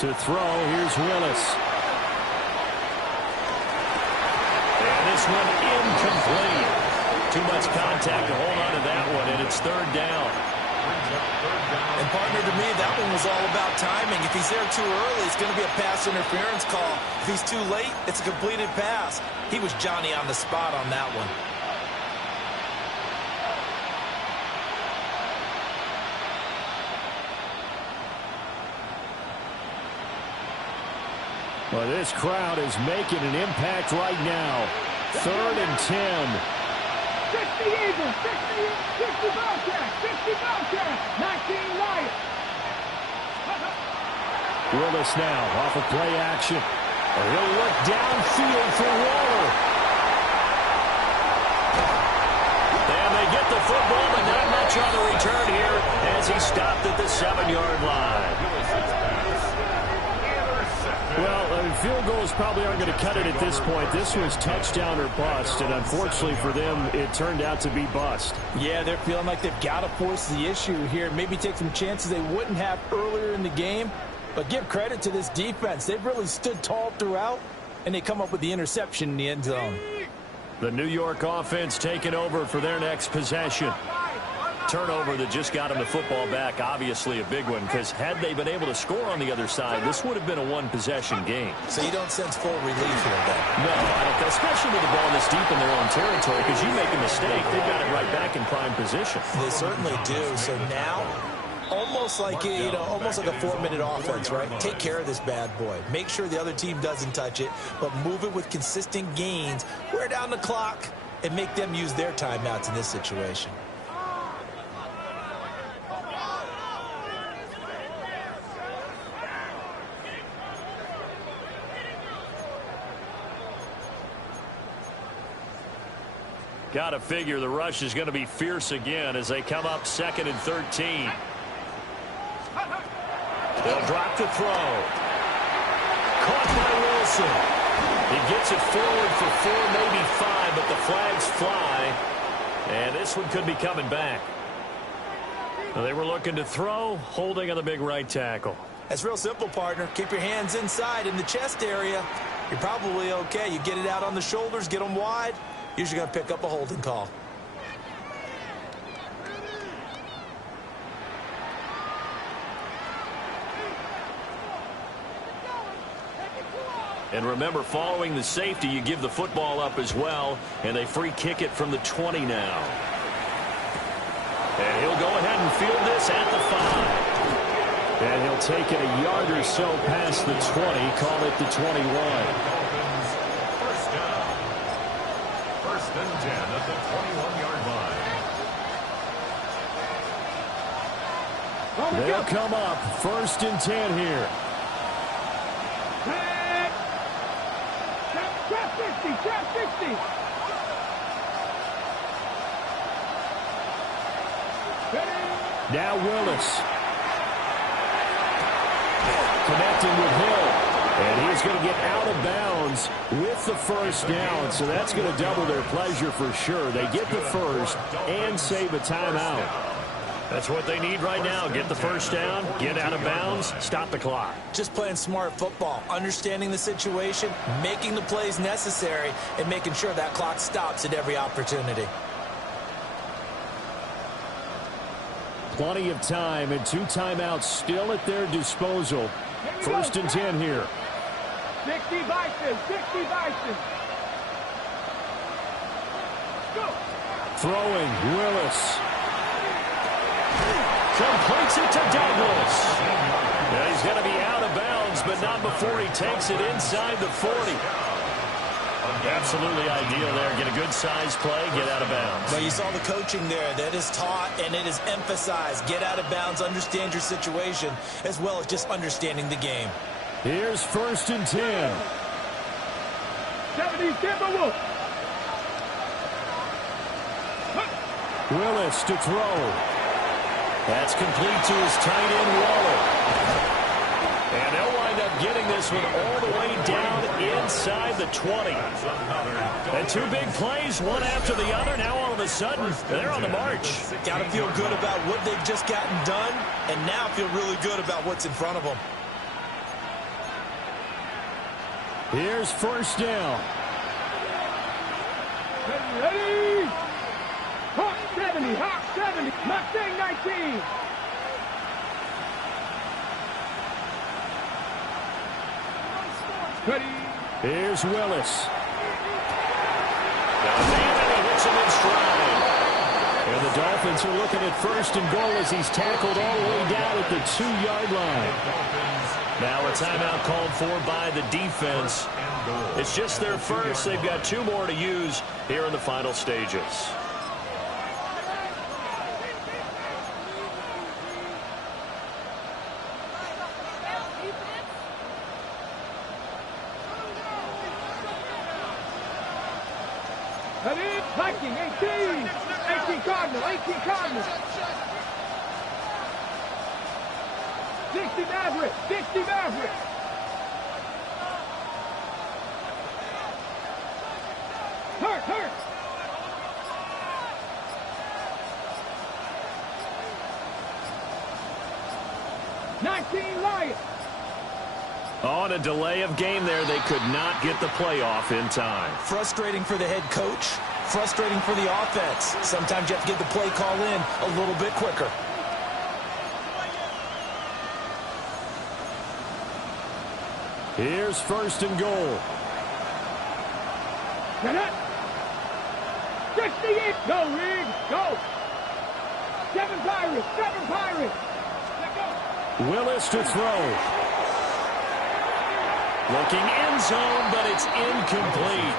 To throw, here's Willis. And this one incomplete. Too much contact to hold on to that one, and it's 3rd down. And partner, to me, that one was all about timing. If he's there too early, it's going to be a pass interference call. If he's too late, it's a completed pass. He was Johnny on the spot on that one. Well, this crowd is making an impact right now. 3rd and 10. 60 Eagles, 60 Bobcats, 60 Bobcats, 19 Lions. Willis now off of play action. He'll look downfield for Waller. And they get the football, but not much on the return here as he stopped at the 7-yard line. Well, field goals probably aren't going to cut it at this point. This was touchdown or bust, and unfortunately for them, it turned out to be bust. Yeah, they're feeling like they've got to force the issue here. Maybe take some chances they wouldn't have earlier in the game. But give credit to this defense. They've really stood tall throughout, and they come up with the interception in the end zone. The New York offense taking over for their next possession. Turnover that just got them the football back, obviously a big one, because had they been able to score on the other side, this would have been a 1-possession game. So you don't sense full relief here, then? No, I don't, especially with the ball this deep in their own territory, because you make a mistake, they've got it right back in prime position. They certainly do. So now Almost like, almost like a 4-minute offense, right? Take care of this bad boy. Make sure the other team doesn't touch it, but move it with consistent gains. Wear down the clock and make them use their timeouts in this situation. Got to figure the rush is going to be fierce again as they come up 2nd and 13. They'll drop to throw. Caught by Wilson. He gets it forward for 4, maybe 5, but the flags fly. And this one could be coming back. Well, they were looking to throw, holding on the big right tackle. That's real simple, partner. Keep your hands inside in the chest area. You're probably okay. You get it out on the shoulders, get them wide. Usually going to pick up a holding call. And remember, following the safety, you give the football up as well, and they free kick it from the 20 now. And he'll go ahead and field this at the 5. And he'll take it a yard or so past the 20, call it the 21. First and 10 at the 21-yard line. They'll come up 1st and 10 here. Trap 60. Now Willis. Connecting with Hill. And he's going to get out of bounds with the first down. So that's going to double their pleasure for sure. They get the first and save a timeout. That's what they need right now. Get the first down, get out of bounds, stop the clock. Just playing smart football, understanding the situation, making the plays necessary, and making sure that clock stops at every opportunity. Plenty of time and 2 timeouts still at their disposal. 1st and 10 here. 60 Bison. Go. Throwing, Willis. Completes it to Douglas. Yeah, he's going to be out of bounds, but not before he takes it inside the 40. Absolutely ideal there. Get a good size play, get out of bounds. Well, you saw the coaching there. That is taught and it is emphasized. Get out of bounds, understand your situation, as well as just understanding the game. Here's 1st and 10. 70 Timberwolves. Willis to throw. That's complete to his tight end, Waller. And they'll wind up getting this one all the way down inside the 20. And 2 big plays, one after the other. Now all of a sudden, they're on the march. Got to feel good about what they've just gotten done, and now feel really good about what's in front of them. Here's 1st down. Ready. Hawk 70. Mustang 19. Ready. Here's Willis. Now he hits him in stride. And the Dolphins are looking at 1st and goal as he's tackled all the way down at the 2-yard line. Now a timeout called for by the defense. It's just their first. They've got 2 more to use here in the final stages. Viking 18 Cardinal. 60 Maverick. Hurt. 19 Lions. On a delay of game there, they could not get the playoff in time. Frustrating for the head coach, frustrating for the offense. Sometimes you have to get the play call in a little bit quicker. Here's 1st and goal. 68. Go, Rig. Go. 7 Pirates. Willis to throw. Looking end zone, but it's incomplete.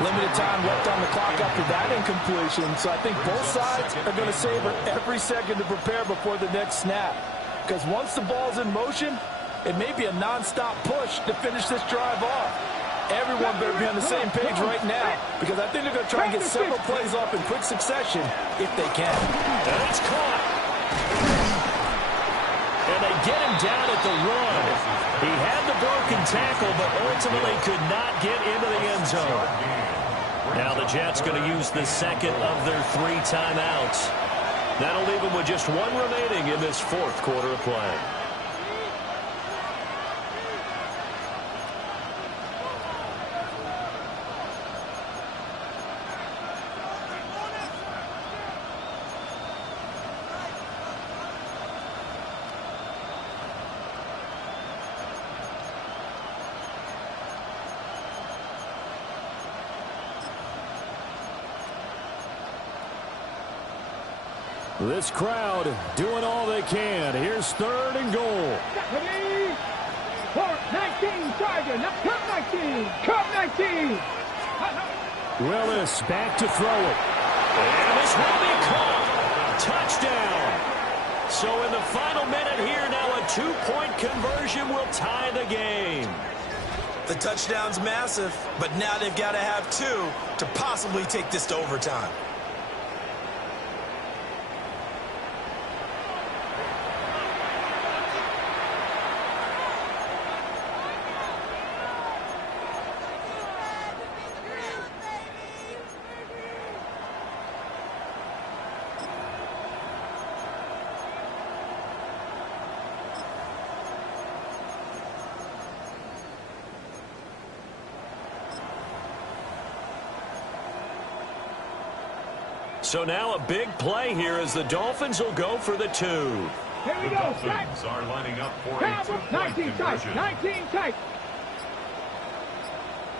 Limited time left on the clock after that incompletion, so I think both sides are going to savor every second to prepare before the next snap. Because once the ball's in motion, it may be a non-stop push to finish this drive off. Everyone better be on the same page right now, because I think they're going to try and get several plays off in quick succession if they can. And it's caught. And they get him down at the run. He had the broken tackle, but ultimately could not get into the end zone. Now the Jets going to use the second of their 3 timeouts. That'll leave them with just 1 remaining in this 4th quarter of play. This crowd doing all they can. Here's 3rd and goal. Ready? 19, Tiger. Cup 19. Cup 19. Willis back to throw it. And this will be caught. Touchdown. So in the final minute here, now a 2-point conversion will tie the game. The touchdown's massive, but now they've got to have 2 to possibly take this to overtime. So now a big play here as the Dolphins will go for the 2. Here we The go. Dolphins are lining up for a 2-point 19 tight. conversion. 19 tight.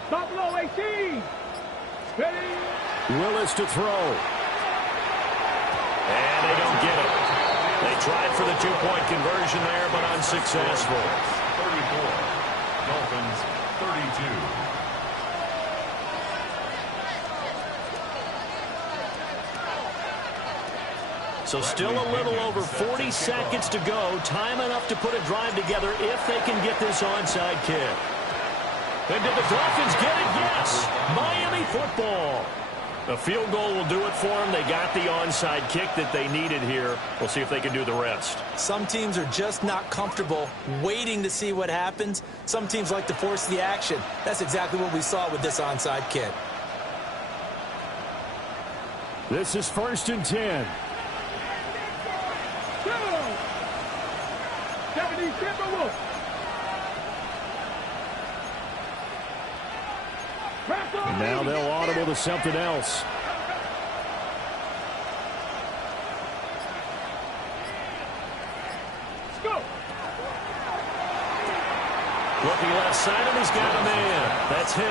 Stop low, 18. Ready? Willis to throw. And they don't get it. They tried for the 2-point conversion there, but unsuccessful. 34. Dolphins 32. So still a little over 40 seconds to go. Time enough to put a drive together if they can get this onside kick. And did the Dolphins get it? Yes. Miami football. A field goal will do it for them. They got the onside kick that they needed here. We'll see if they can do the rest. Some teams are just not comfortable waiting to see what happens. Some teams like to force the action. That's exactly what we saw with this onside kick. This is 1st and 10. 70 Timberwolves. And now they'll audible to something else. Let's go. Looking left side, and he's got a man. That's Hill.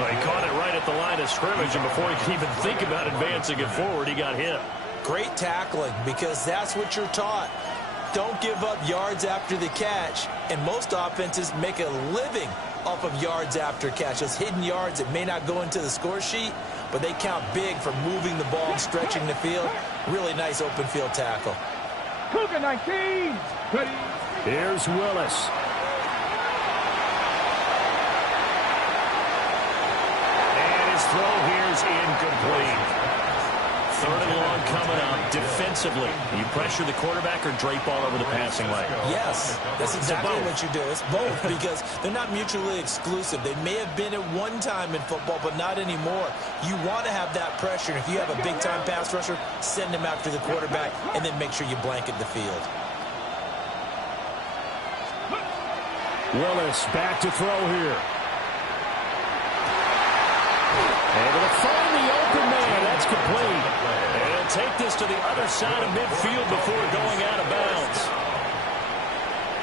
Well, he caught it right at the line of scrimmage, and before he could even think about advancing it forward, he got hit. Great tackling, because that's what you're taught. Don't give up yards after the catch, and most offenses make a living off of yards after catch. Those hidden yards that may not go into the score sheet, but they count big for moving the ball and stretching the field. Really nice open field tackle. Cougar 19. Ready? Here's Willis. And his throw here is incomplete. 3rd and long coming up. Defensively, you pressure the quarterback or drape all over the passing lane? Yes, that's exactly what you do. It's both, because they're not mutually exclusive. They may have been at one time in football, but not anymore. You want to have that pressure, and if you have a big-time pass rusher, send him after the quarterback, and then make sure you blanket the field. Willis back to throw here. Able to find the open man. That's complete. And he'll take this to the other side of midfield before going out of bounds.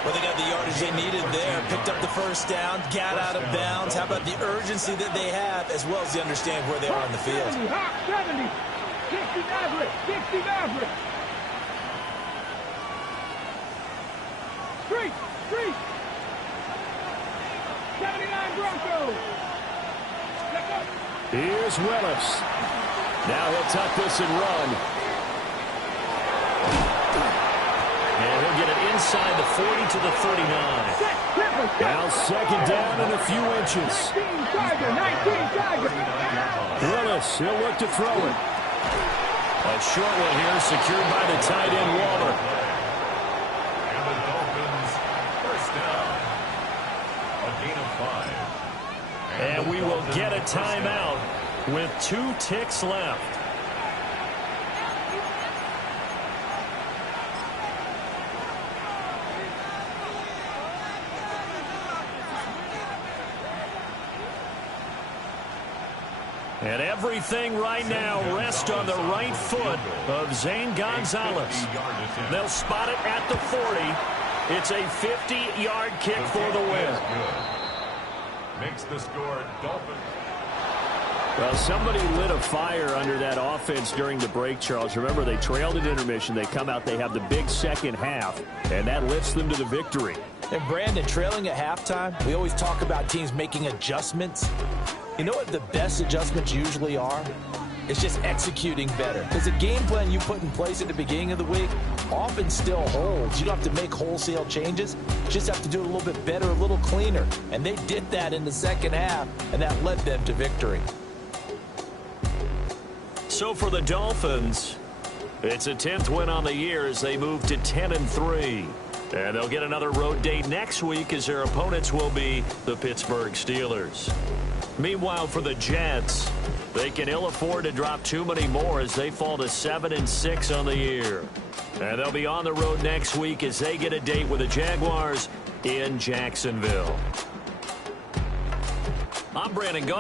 Well, they got the yardage they needed there. Picked up the first down, got out of bounds. How about the urgency that they have, as well as the understanding where they are on the field? 70, 60 average, 60 average. Street! 79 Broncos! Let's go! Here's Willis. Now he'll tuck this and run. And he'll get it inside the 40 to the 39. Now second down and a few inches. 19 Tiger! Willis, he'll look to throw it. A short one here secured by the tight end Waller. And the Dolphins, first down. A gain of 5. And we will get a timeout with 2 ticks left. And everything right now rests on the right foot of Zane Gonzalez. They'll spot it at the 40. It's a 50-yard kick for the win. Makes the score Dolphins. Well, somebody lit a fire under that offense during the break, Charles. Remember, they trailed at intermission. They come out, they have the big second half, and that lifts them to the victory. And Brandon, trailing at halftime, we always talk about teams making adjustments. You know what the best adjustments usually are? It's just executing better. Because the game plan you put in place at the beginning of the week often still holds. You don't have to make wholesale changes. You just have to do it a little bit better, a little cleaner. And they did that in the second half, and that led them to victory. So for the Dolphins, it's a 10th win on the year as they move to 10-3. And they'll get another road date next week as their opponents will be the Pittsburgh Steelers. Meanwhile, for the Jets, they can ill afford to drop too many more as they fall to 7-6 on the year. And they'll be on the road next week as they get a date with the Jaguars in Jacksonville. I'm Brandon Gardner.